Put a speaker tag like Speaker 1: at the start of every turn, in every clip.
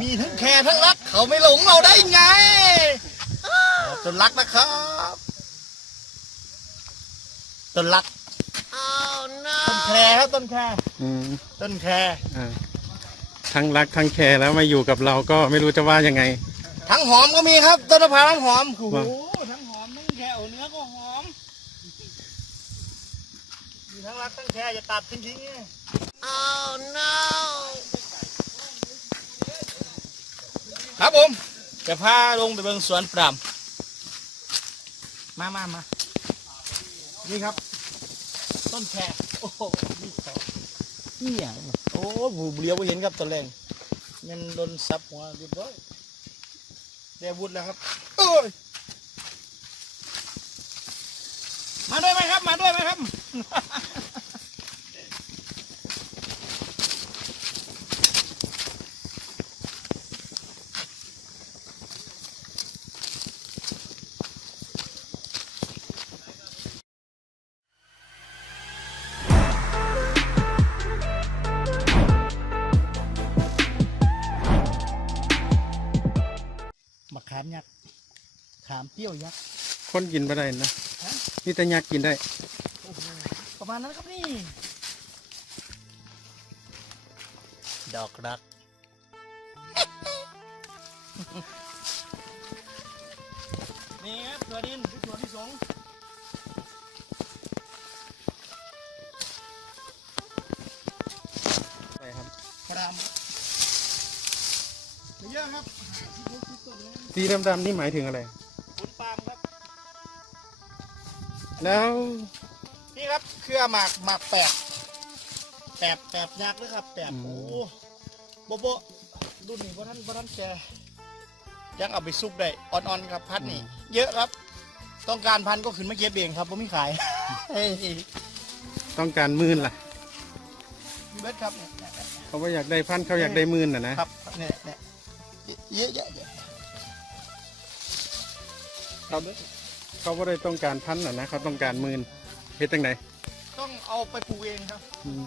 Speaker 1: มีทั้งแคร์ทั้งรัก เขาไม่หลงเราได้ไงต้นรักนะครับต้นรักต้นแคร์ครับต้นแคร์
Speaker 2: อืม
Speaker 1: ต้นแคร์
Speaker 2: อ่าทั้งรักทั้งแคร์แล้วมาอยู่กับเราก็ไม่รู้จะว่ายังไง
Speaker 1: ทั้งหอมก็มีครับ ต้นมะพร้าวทั้งหอมโอ้โห
Speaker 2: ว่า
Speaker 1: ทั้งหอมทั้งแคร์โอ้เนื้อก็หอมมีทั้งรักทั้งแคร์จะตัดทิ้งๆไง ครับผมจะพาลงไปเบิ่งสวนปรามมามามานี่ครับ ต้นแคโอ้โหนี่เนี่อย่างโอ้บูเบียวบ่เห็นครับตอนแรงมันโดนซับหัวเรียบร้อยได้วุฒแล้วครับโอ้ยมาด้วยไหมครับ มาด้วยไหมครับ ขามเปรี้ยวยักษ์
Speaker 2: คนกินไม่ได้นะ
Speaker 1: ฮะ
Speaker 2: นี่แต่ยักษ์กินได้
Speaker 1: โอ้โหประมาณนั้นครับนี่ ดอกรัก นี่ครับตัวดินคือตัวที่สอง
Speaker 2: ใช่ครับ
Speaker 1: ปรามเยอะครับที่พบที่ต้นเลย
Speaker 2: สีดำๆนี่หมายถึงอะไร แล้ว
Speaker 1: นี่ครับเครือหมากหมากแปดแปดแปดยักษ์นะครับแปดโอ้โบโบรุ่นนี้พ่ท่านพ่ท่านแกยังเอาไปซุปได้อ่อนๆครับพัดนี่ เยอะครับ ต้องการพันก็ขึ้นมาเก็บเองครับผมไม่ขายเฮ้ย
Speaker 2: ต้องการหมื่นล่ะ
Speaker 1: พี่เบิร์ดครับเนี่ยเนี่ยเนี่ย
Speaker 2: เขาว่าอยากได้พันเขาอยากได้หมื่นน่ะนะครับ
Speaker 1: เนี่ยเนี่ยเยอะแยะเยอะ
Speaker 2: เขา เขาว่าได้ต้องการพันน่ะนะเขาต้องการหมื่นเฮ็ดจังไหน
Speaker 1: ต้องเอาไปปลูกเองครับ
Speaker 2: อืม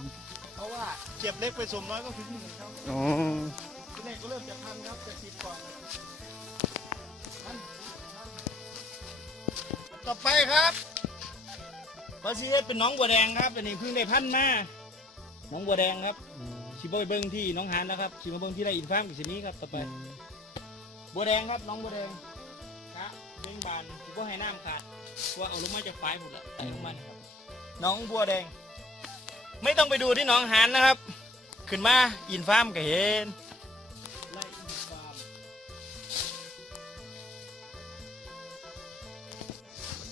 Speaker 1: เพราะว่าเก็บเล็กไปสมน้อยก็ถึงหมื่นครับ
Speaker 2: อ๋อ
Speaker 1: ทีนี้ก็เริ่มจากพันครับจากสิบก่อนพันต่อไปครับบาซีเฮ็ดเป็นน้องบัวแดงครับอันนี้เพิ่งได้พันมาน้องบัวแดงครับ
Speaker 2: อืม
Speaker 1: ชิบไปเบิ้งที่น้องหานแล้วครับชิมาเบิ้งที่ไรอินฟาร์มกับสินี้ครับต่อไป บัวแดงครับน้องบัวแดงครับ เบ่งบานชิบให้น้ำขาดเพราะว่าเอาลงมาจากฝายหมดละใส่ลงมานะครับ น้องบัวแดง ไม่ต้องไปดูที่หน้องหานนะครับ ขึ้นมาอินฟาร์มก็เห็นไล่อินฟาร์ม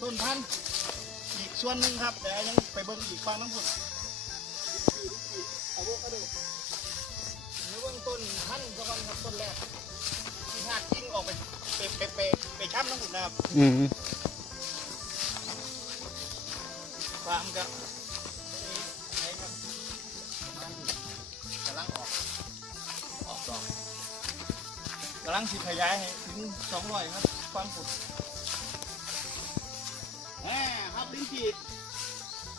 Speaker 1: ต้นพันธุ์อีกส่วนหนึ่งครับ แต่ยังไปเบิ้งอีกฟังน้ำผุดอะโวคาโดเนื้อเบื้องต้นพันธุ์ก่อนครับต้นแรกที่หักกิ้งออกไป ไปไปไปไปช้ำน้ำผุดนะครับ
Speaker 2: อืม
Speaker 1: ฟาร์มก็ใช้ครับกำลังออกออกดอกกำลังสิขยายให้ถึงสองร้อยครับฟังผุดแหมครับลิ้นจี่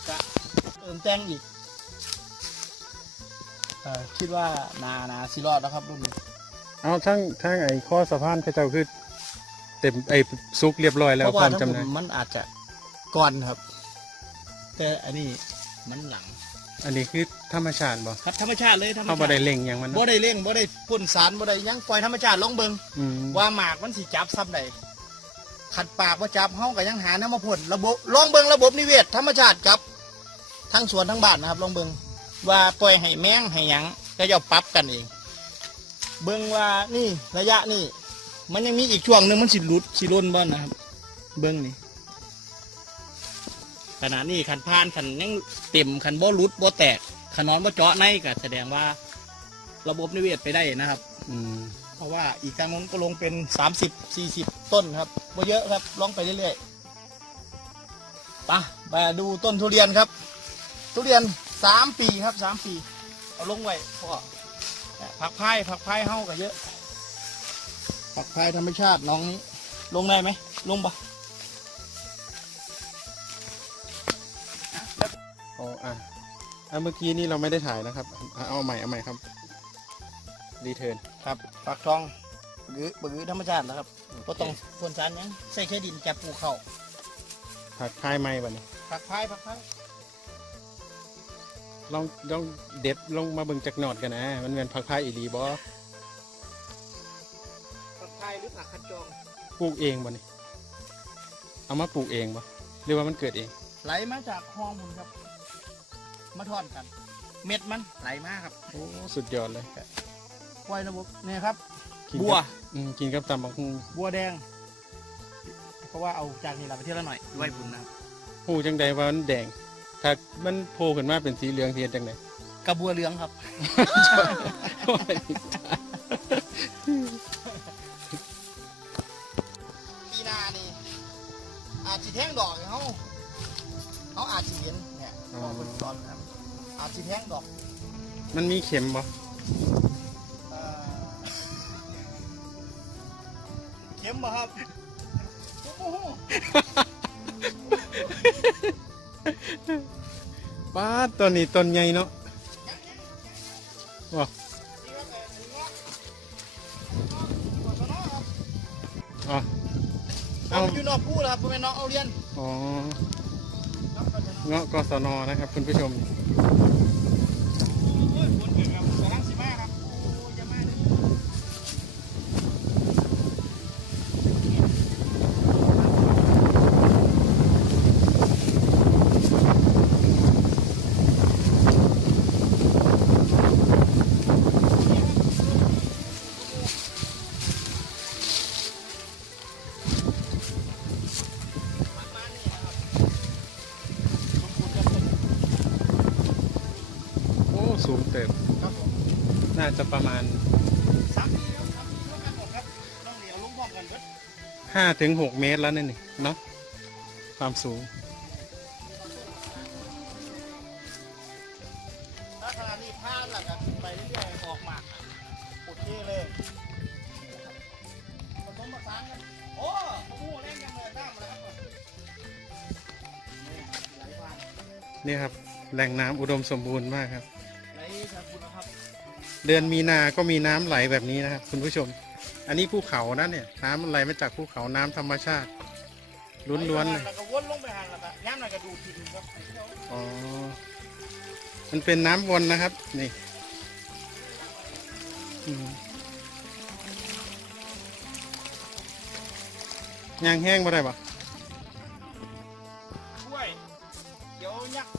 Speaker 1: จะเติมแจ้งอีกเอ่อคิดว่านานาสิรอดแล้วครับรุ่นนี้
Speaker 2: เอาทั้งทั้งไอ้ข้อสะพานเขาเจ้าคือ เต็มไอ้ซุกเรียบร้อยแล้ว
Speaker 1: เพราะ
Speaker 2: ค
Speaker 1: ว่าวา
Speaker 2: ม
Speaker 1: ทั้ง
Speaker 2: จำ
Speaker 1: หม
Speaker 2: ได้
Speaker 1: ดมันอาจจะก่อนครับ แต่อันนี้มันหลัง
Speaker 2: อันนี้คือธรรมชาติบ่
Speaker 1: ครับธรรมชาติเลยธรรม
Speaker 2: เขา
Speaker 1: ชา
Speaker 2: บ่
Speaker 1: ติ
Speaker 2: ได้เล็งหยังมัน
Speaker 1: บ่
Speaker 2: เนาะ
Speaker 1: ได้เร่งบ่ได้พ่นสารบ่ได้หยังปล่อยธรรมชาติลองเบิง
Speaker 2: อืม
Speaker 1: ว่าหมากมันสิจับซ้ำใดขัดปากว่าจับเฮาก็ยังหาแนวมาพ่นระบบลองเบิงระบบนิเวศธรรมชาติกับทั้งสวนทั้งบ้านนะครับลองเบิงว่าปล่อยให้แมงให้หยังก็จะปรับกันเอง เบิงว่านี่ระยะนี่ มันยังมีอีกช่วงหนึงมันสิหลุดสิล่นบ่นะครับ เบิงนี่ขนาดนี้ขันพานขันยังเต็มขันบ่หลุดบ่แตกขนอนบ่เจาะในก็แสดงว่า ระบบนิเวศไปได้นะครับ
Speaker 2: อืม
Speaker 1: เพราะว่าอีกทางนู้นก็ลงเป็น 30 40 ต้นครับบ่เยอะครับลองไปเรื่อยๆไปะมาดูต้นทุเรียนครับ ทุเรียน 3 ปีครับ 3 ปี เอาลงไว้พ่อเนี่ยผักพายผักพายเฮาก็เยอะ ผักพายธรรมชาติน้องนี้ ลงได้ไหมลงปะ
Speaker 2: อ๋ออะอะเมื่อกี้นี่เราไม่ได้ถ่ายนะครับอะเอาใหม่เอาใหม่ครับรีเทิร์น
Speaker 1: คครับฝักทองบกือบือธรรมชาตินะครับก็ต้องพ่นสารหยังใส่แค่ดินจับปลูกเขา
Speaker 2: ผักพายไม้บัดนี้
Speaker 1: ผักพายผักพาย
Speaker 2: ลองลองเด็ดลงมาเบิ่งจักหนอดกันนะ มันเป็นผักพายอีหลีบ่ ปลูกเองบ่นี่เอามาปลูกเองบ่หรือว่ามันเกิดเอง
Speaker 1: ไหลมาจากคลองมุนครับ มาทอดกัน เม็ดมันไหลมาครับ
Speaker 2: โอ้สุดยอดเลย
Speaker 1: ปล่อยระบบเนี่ยครับ
Speaker 2: กิน
Speaker 1: บัว
Speaker 2: กับอืมกินกับตำบักหุ่ง
Speaker 1: บัวแดง เพราะว่าเอาจากนี่เราไปเที่ยวละหน่อยไว้บุญนะครับ
Speaker 2: หูจังใดว่ามันแดง ถ้ามันโผล่ขึ้นมาเป็นสีเหลืองเทียนจังได
Speaker 1: กระบัวเหลืองครับ
Speaker 2: โอ้ย
Speaker 1: ดอกให้เขาเขาอาจสิเห็นเนี่ยดอกเป็นตอนนะครับอาจสิแท่งดอก
Speaker 2: มันมีเข็มบ่
Speaker 1: เอ่อเข็มบ่ครับโอ้โห
Speaker 2: ป้าดตัวนี้ต้นใหญ่เนาะว้า
Speaker 1: อ๋อเงาะก
Speaker 2: ศนนะครับ คุณผู้ชม
Speaker 1: จะ
Speaker 2: ประมาณ
Speaker 1: สามปีแล้ามปีแล้วกันหมดครับต้องหกเบิด
Speaker 2: 5ถึง6เมตรแล้วนี่นี่เนาะความสูง
Speaker 1: ถ้าขนาดนี้พลาดหลักอะไปเรื่อยๆออกหมากอะโอเคเลยผสมผสานกันโอ้โหเล่นกันเลยตั้งมาแล้วครับนี่
Speaker 2: ครับแหล่งน้ำอุดมสมบูรณ์มากครับ เดือนมีนาก็มีน้ำไหลแบบนี้นะครับ คุณผู้ชม อันนี้ภูเขานะเนี่ย น้ำมันไหลมาจากภูเขาน้ำธรรมชาติล้วนๆเลย
Speaker 1: แล้วก็วนลงไปหันแล้วก็ย้ำหน่อยก็ดูกินครับ
Speaker 2: อ๋อ มันเป็นน้ำวนนะครับ นี่อืมยางแห้งมาได้ปะ
Speaker 1: กล้วยเดี๋ยวยักษ์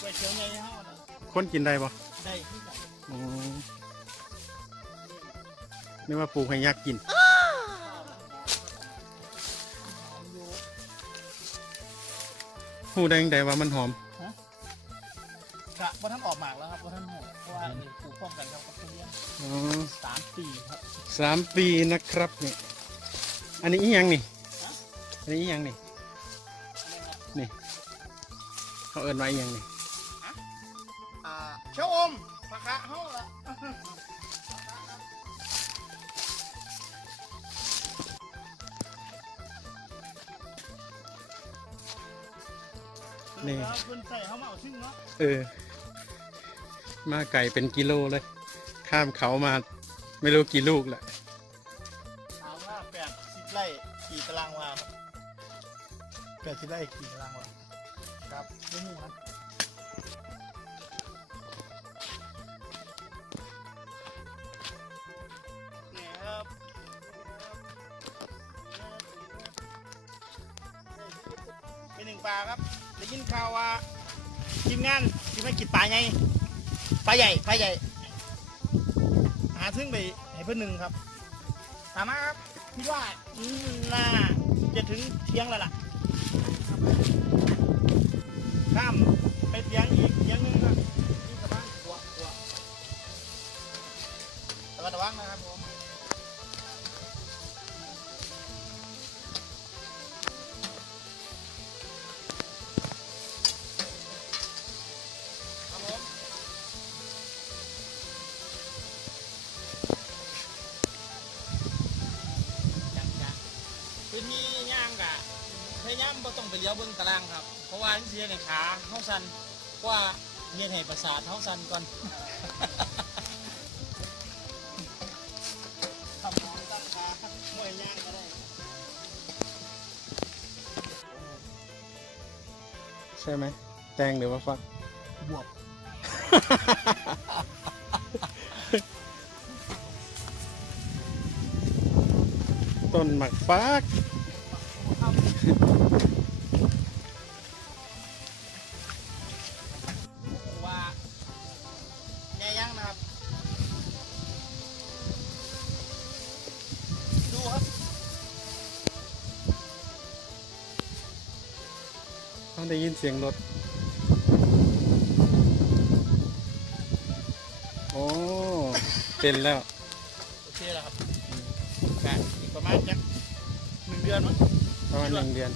Speaker 1: กล้วยเขียวใหญ่เฮานะ
Speaker 2: คนกินได้ปะ
Speaker 1: ได้ที่ไหน
Speaker 2: อ๋อนี่ว่าปลูกให้ยักษ์กิน
Speaker 1: หอมอยู่
Speaker 2: หูแดงใดว่ามันหอม
Speaker 1: กะว่าท่านออกหมากแล้วครับว่าท่านโหดเพราะว่านี่ปลูกพร้อมกันครับกับทุเรียน
Speaker 2: อ๋อ
Speaker 1: สามปีครับ
Speaker 2: สามปีนะครับนี่อันนี้อีหยังนี่ อันนี้อีหยังนี่ นี่ เขาเอินว่าอีหยังนี่
Speaker 1: เนาะ
Speaker 2: เออ มาไก่เป็นกิโลเลย ข้ามเขามาไม่รู้กี่ลูกแหละ
Speaker 1: ถามว่าแปดสิบไร่กี่ตารางวาครับแปดสิบไร่กี่ตารางวาครับไม่มีครับนี่ครับเป็นหนึ่งปลาครับได้ยินข่าวว่า ทีมงานที่ไม่กินปลาไงปลาใหญ่ปลาใหญ่ หาซึ่งไปให้เพื่อนหนึ่งครับถามมาครับคิดว่าน่าจะถึงเที่ยงแล้วล่ะข้ามไปเที่ยงอีกเที่ยงหนึงครับนี่สะพานหัวหัวตะวันตะวังนะครับ เยวเบิ่งตารางครับ เพราะว่าเสียในขาเท้าสันเพราะว่าเรียนให้ประสาทเท้าสันก่อน
Speaker 2: ทำงานตั้งขาเมื่ยย่างก็
Speaker 1: ได้ใช่
Speaker 2: ไหม
Speaker 1: แตงหรือว่าฟักบวบ
Speaker 2: ต้นหมักฟัก สียงรถโอ้เป็นแล้ว
Speaker 1: โอเคแล้วครับแต่อีกประมาณจักหนึ่งเดือนมั้ง
Speaker 2: ประมาณหนึ่งเดือน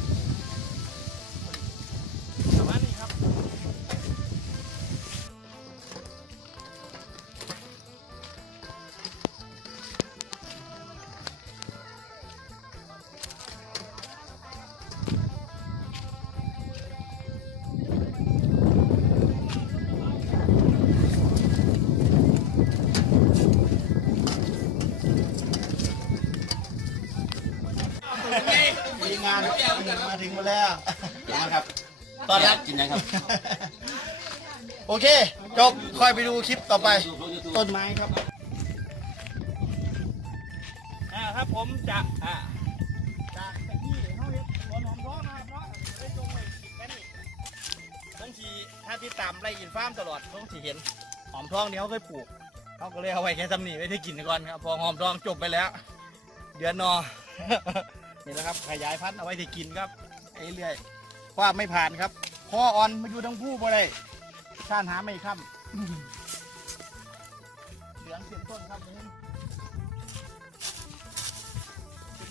Speaker 1: ตอนรับ
Speaker 3: กินนะครับ
Speaker 1: โอเคจบค่อยไปดูคลิปต่อไป ต้นไม้ครับอ่าครับผมจะอ่าจากตะกี้เขาเห็นสวนหอมท้องนะครับเนาะไปจงไว้แค่นี้ต้องทีถ้าที่ตามไล่อินฟาร์มตลอดต้องทีเห็นหอมท้องนี้เขาเคยปลูกเขาก็เลยเอาไว้แค่ตำหนิไว้ได้กินก่อนครับพอหอมท้องจบไปแล้ว เดือนนอนี่แหละครับขยายพันธุ์เอาไว้ได้กินครับไอ้เรื่อย ว่าไม่ผ่านครับคออ่อนมาอยู่ทั้งผู้บ่ได้ชาญหาไม่ค่ำเหลืองเสียงต้นครับนี่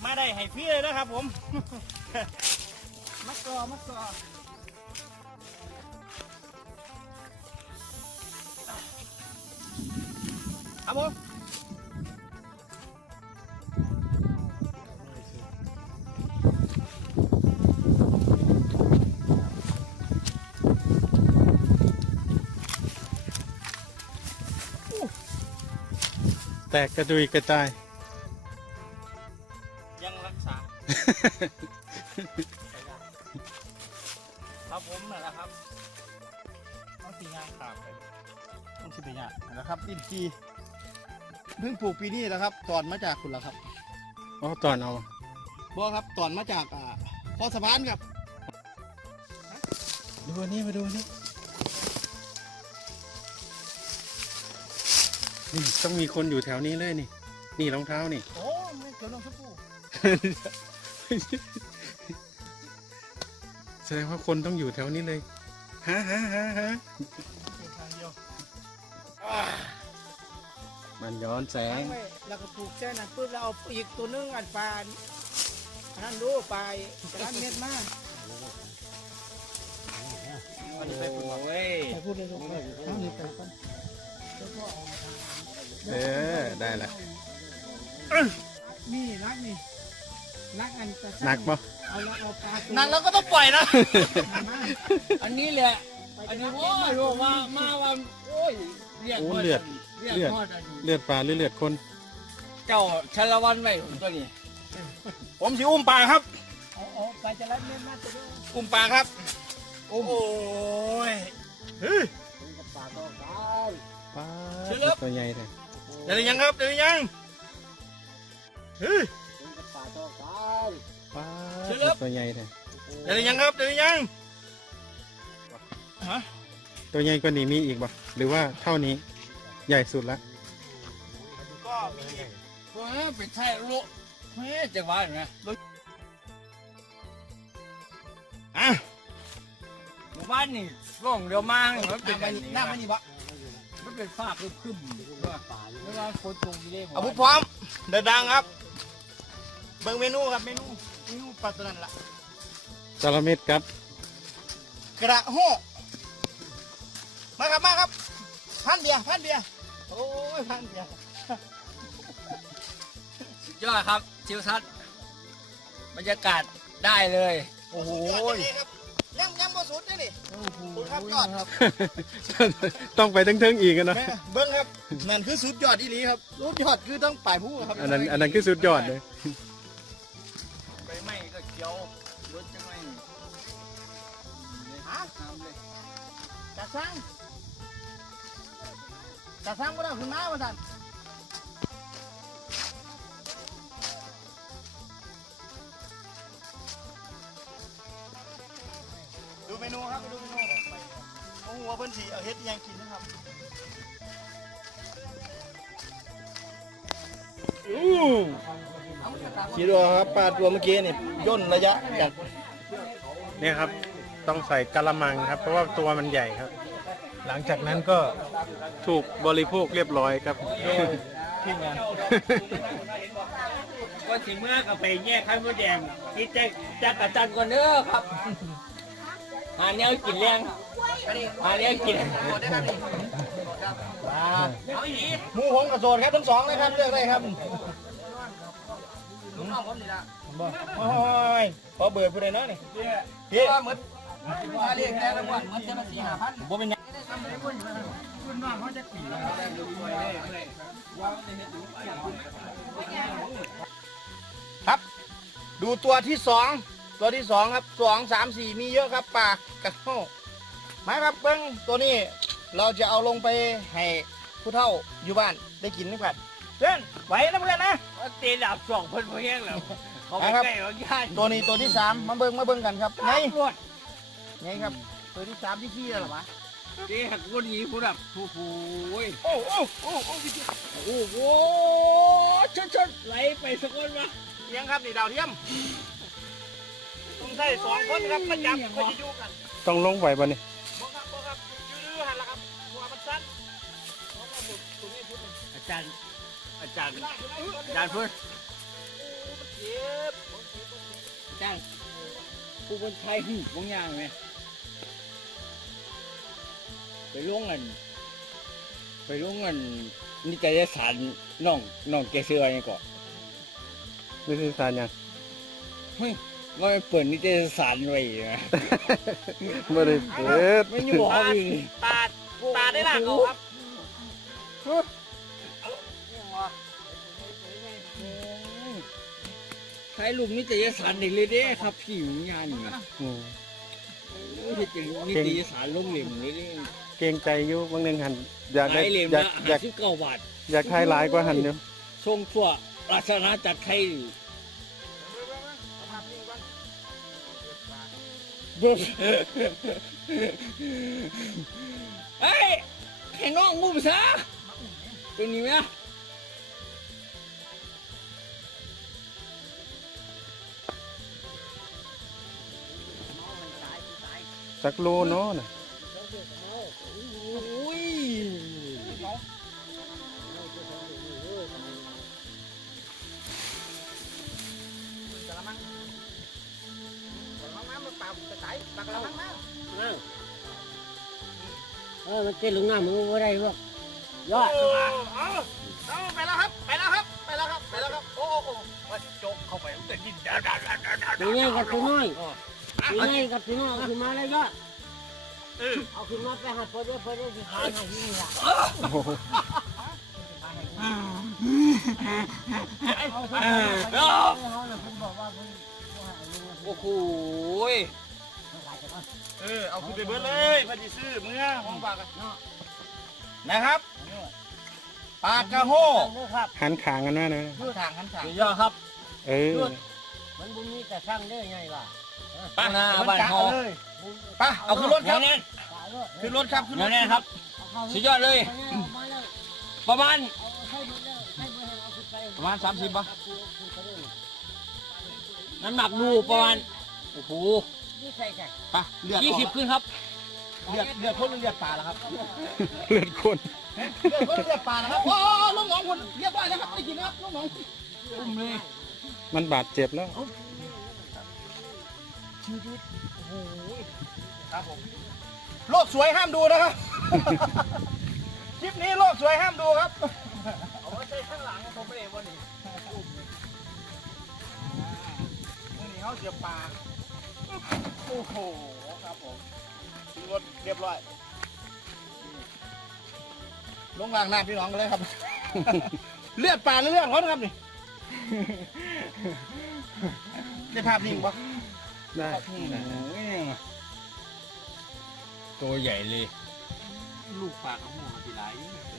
Speaker 1: มาได้ให้พี่เลยนะครับผมมักกอมักกอครับผม
Speaker 2: กกระจุยกระจาย
Speaker 1: ยังรักษา ครับผมนั่นแหละครับต้องสีงานขาดไปต้องสีไปงานนั่นแหละครับอินทีเพิ่งปลูกปีนี้แหล้วครับ ตอนมาจากคุณละครับ
Speaker 2: อ๋อตอนเอา
Speaker 1: บัวครับตอนมาจากอ่าพอสะพานครับ
Speaker 2: ดูอันนี้มาดูอันนี้ นี่ต้องมีคนอยู่แถวนี้เลยนี่ นี่รองเท้านี่
Speaker 1: โอ้ไม่เกี่ยวน้องชมพู่
Speaker 2: แสดงว่าคนต้องอยู่แถวนี้เลยฮะฮะฮะฮะ
Speaker 1: ปลูกทางเดียว
Speaker 2: มันย้อนแสง
Speaker 4: ไว้แล้วก็ปลูกแค่นั้นปุ๊บแล้วเอาอีกตัวนึงอันปลาอันนั้นดูปลาจะนั้นเม็ดมาก
Speaker 1: มันจะไปปลูกว่า
Speaker 3: เว้ย
Speaker 4: ไปพูดเลยลูกไปเอานี่ไปก่อน
Speaker 2: เออ ได้ละ
Speaker 4: นี่นักนี่นักอันตะ
Speaker 2: หนักปะ
Speaker 4: เอาแล้วเอาปลาตัว
Speaker 1: นั่นเราก็ต้องปล่อยนะ
Speaker 4: มา
Speaker 3: อันนี้แหละ อันนี้โอ้ยรู้ว่ามาว่าโอ้ยเรียก
Speaker 2: โอ้
Speaker 3: ว่า
Speaker 2: เลือด
Speaker 3: เรียก
Speaker 2: เลือด
Speaker 3: ว่าอันนี้
Speaker 2: เลือดปลาหรือเลือดคน
Speaker 3: เจ้าชาละวันไว้ผมตัวนี้
Speaker 1: ผมสิอุ้มปลาครับ
Speaker 4: เอาเอาปลาจะนั้นเม็ดมากตัวเดียว
Speaker 1: อุ้มปลาครับ โอ้ยเฮ้ย
Speaker 4: ปลาต้องการ
Speaker 2: ปลา
Speaker 1: เชื่อ
Speaker 2: ตัวใหญ่เลย
Speaker 1: เดี๋ยวยังครับเดี๋ยวยังเฮ้ย
Speaker 4: ปลาต้องการ
Speaker 2: ปลา
Speaker 1: เชื่อ
Speaker 2: ตัวใหญ่เลย
Speaker 1: เดี๋ยวยังครับเดี๋ยวยังฮะ
Speaker 2: ตัวใหญ่กว่านี้มีอีกปะหรือว่าเท่านี้ใหญ่สุดละ
Speaker 1: ก็มีอีก
Speaker 3: เพราะงั้นเป็นไทยโลเฮ้ยจังหวะนี้นะ
Speaker 1: อะ
Speaker 3: หมู่บ้านนี่ร่องเดียวมาเนี่ยมันเป็น
Speaker 1: หน้ามันนี่บะ
Speaker 3: มัน เป็นฟ้าคือขึ้นไม่ว่าฝนตกอยู่เลย
Speaker 1: เอาผู้พร้อม เดินทางครับ เบิ่งเมนูครับเมนูเมนูปลาตัวนั้นล่ะ
Speaker 2: จระเม็ดครับ
Speaker 1: กระโหกมาครับมาครับพันเดียวพันเดียวโอ้ยพันเดียว
Speaker 3: ยอดครับชิวทัศน์บรรยากาศได้เลย
Speaker 1: โอ้โห ยังยังบ่สุดเลยนี่คุณครับยอดครับ
Speaker 2: ต้องไปทั้งๆอีกอะเนอะ
Speaker 1: แม่เบิ้งครับนั่นคือสุดยอดอีหลีครับสุดยอดคือต้องป่ายผู้ครับ
Speaker 2: อันนั้นอันนั้นคือสุดยอดเลย
Speaker 3: ไปไหม้ก็เขียวรถจังไง
Speaker 1: ฮะ
Speaker 3: ทำ
Speaker 1: จัดสร้างจัดสร้างก็ได้ขึ้นมาว่าสั่น เมนูครับดูเมนูโอ้หัวเพิ่นสีเอาเฮ็ดอิหยังกินนะครับคิดดูครับปลาตัวเมื่อกี้นี่ย่นระยะจาก
Speaker 2: เนี่ยครับต้องใส่กะละมังครับ เพราะว่าตัวมันใหญ่ครับ หลังจากนั้นก็ถูกบริโภคเรียบร้อยครับ
Speaker 1: ทีมงาน
Speaker 3: ก็สิเมื่อกับไปแยกไข่มดแดงกินแจกจักกะจันก่อนเด้อครับ หาแนวกินแรงหาแนวกิน
Speaker 1: ปลาหมูหงกับโซนครับทั้งสองเลยครับเลือกได้ครับบอกโอ้ยพอเบื่อผู้ใดเนาะนี่พี่หมดมาเรียกแต่ละวันหมดจะมาสี่ห้าพันบ่เป็นหยังครับ ดูตัวที่สอง ตัวที่สองครับสองสามสี่มีเยอะครับปลากระโห้มาครับเบิ้งตัวนี้เราจะเอาลงไปให้ผู้เฒ่าอยู่บ้านได้กินนะครับเพื่อนไหวนะเพื่อนนะ
Speaker 3: เตะดับสองเพิ่นพอแห้งแล้วเขาไป
Speaker 1: ครับ
Speaker 3: ใกล้เราย่าน
Speaker 1: ตัวนี้ตัวที่สามมาเบิ้งมาเบิ้งกันครับไง
Speaker 3: รวด
Speaker 1: ไงครับ ตัวที่สามที่สี่แล้วเหรอวะ
Speaker 3: เตะหักคนนี้ผู้ดับผู้ผู้โอ้ย
Speaker 1: โอ้โอ้โอ้โอ้พี่
Speaker 3: โอ้โหชดชดไหลไปสักคนวะ
Speaker 1: เลี้ยงครับนี่ดาวเทียม ต้องใส่สองคนครับประจำก็จะอยู่กัน
Speaker 2: ต้องลงไหวป่ะนี่
Speaker 1: บอกครับบอกครับยืดๆหันละครับหัวมันสั้นเอามาหมุดตรงนี้ชุดหนึ่ง
Speaker 3: อาจารย์อาจารย์
Speaker 1: ล่างอยู่ล่างอยู่
Speaker 3: อาจารย์เพื่อน
Speaker 1: เจ็บ
Speaker 3: อาจารย์ผู้คนไทยหึบางอย่างไหมไปล่วงเงินไปล่วงเงินนิตยสารน้องน้องแกเสือยังก่อน
Speaker 2: นี่คือสารยัง
Speaker 3: เฮ้ย ว่าไปเปิดนิตยสารไว้นะ
Speaker 2: ไม่ได้เปิด
Speaker 3: ไม่อยู่ห้องอีก
Speaker 1: ตาตาได้หลักเอาครับ
Speaker 3: ใช้ลุมนิตยสารนี่เลยเด้ครับพี่มีงานนี่นะ
Speaker 2: อืม
Speaker 3: โอ้ยจริงนิตยสารลงเหลี่ยมเลยเด้
Speaker 2: เกรงใจอยู่บางหนึงหันอยากได้
Speaker 3: ขายเหลี่ยม
Speaker 2: อยาก
Speaker 3: ละ
Speaker 2: อยาก
Speaker 3: สิบเก้าบาท
Speaker 2: อยากทายหลายกว่าหันอยู่
Speaker 3: ช่วงทั่วราชอาณาจักรไทย เด็ดเฮ้ยแข่งน้องงูไปซะเป็นยังไง
Speaker 2: สักโลเนาะนะ
Speaker 1: จะใส่ปากกระมังน้
Speaker 4: เออมันเต้นลงน้ำมึงไม่ได้หรอกยำอด
Speaker 1: เอาเอาไปแล้วครับ ไปแล้วครับ ไปแล้วครับ ไปแล้วครับ โอ้โหว่าโจกเข้าไปมันจะยินดาดาดาดาดา
Speaker 4: ตัวใหญ่กับตัวน้อยตัวใหญ่กับตัวน้อยเอาขึ้นมาเลยยอดเอาขึ้นมาไปหัดพอเดียวพอเดียวสิขายให้ที่นี่ละ
Speaker 2: โอ้โห
Speaker 3: โอ้โห
Speaker 1: เออเอาขึ้นไปเบิดเลยพอดีซื้อเมื่อของปากกันนะครับปากกระโห้
Speaker 4: ครับ
Speaker 2: หันขางกันมานะ
Speaker 1: ดูทางหันทาง
Speaker 3: สุดยอดครับ
Speaker 2: เออ
Speaker 4: มันบุมีแต่สร้างได้ไงล่ะ
Speaker 3: ป้าหน้าบ้าน
Speaker 1: กะ
Speaker 3: ฮอ
Speaker 1: เลยไปเอาขึ้นรถค
Speaker 3: แน่
Speaker 1: รับ
Speaker 3: แน่
Speaker 1: ขึ้นรถครับขึ้นรถ
Speaker 3: แน่ครับ สุดยอดเลย ประมาณ
Speaker 1: ประมาณสามสิบป่ะ
Speaker 3: น้ำหนักดูประมาณ โอ้โห
Speaker 4: นี่ใส่ใส่
Speaker 1: ไปเลือด
Speaker 3: ยี่สิบขึ้นครับ
Speaker 1: เลือดเลือดคนหรือเลือดปลาแล้วครับ
Speaker 2: เลือดคน
Speaker 1: เลือดคนหรือเลือดปลานะครับโอ้ลูกน้องคนเรียบร้อยแล้วครับได้กินนะครับลูกน้อง
Speaker 3: อุ้มเลย
Speaker 2: มันบาดเจ็บแล้ว
Speaker 1: ครับผมโลกสวยห้ามดูนะครับ คลิปนี้โลกสวยห้ามดูครับ
Speaker 3: เอาไว้ใส่ข้างหลังผมไม่ได้วันนี้
Speaker 1: นี่เขาเสียบปลา โอ้โหครับผมถึงรถเรียบร้อยลงล่างน้ำพี่น้องกันเลยครับ เลือดปลาหรือเลือดเขานะครับนี่ได้ภาพนิ่งปะ
Speaker 2: ได้
Speaker 3: ตัวใหญ่เลย ลูกปากของหมูสีหลายอยู่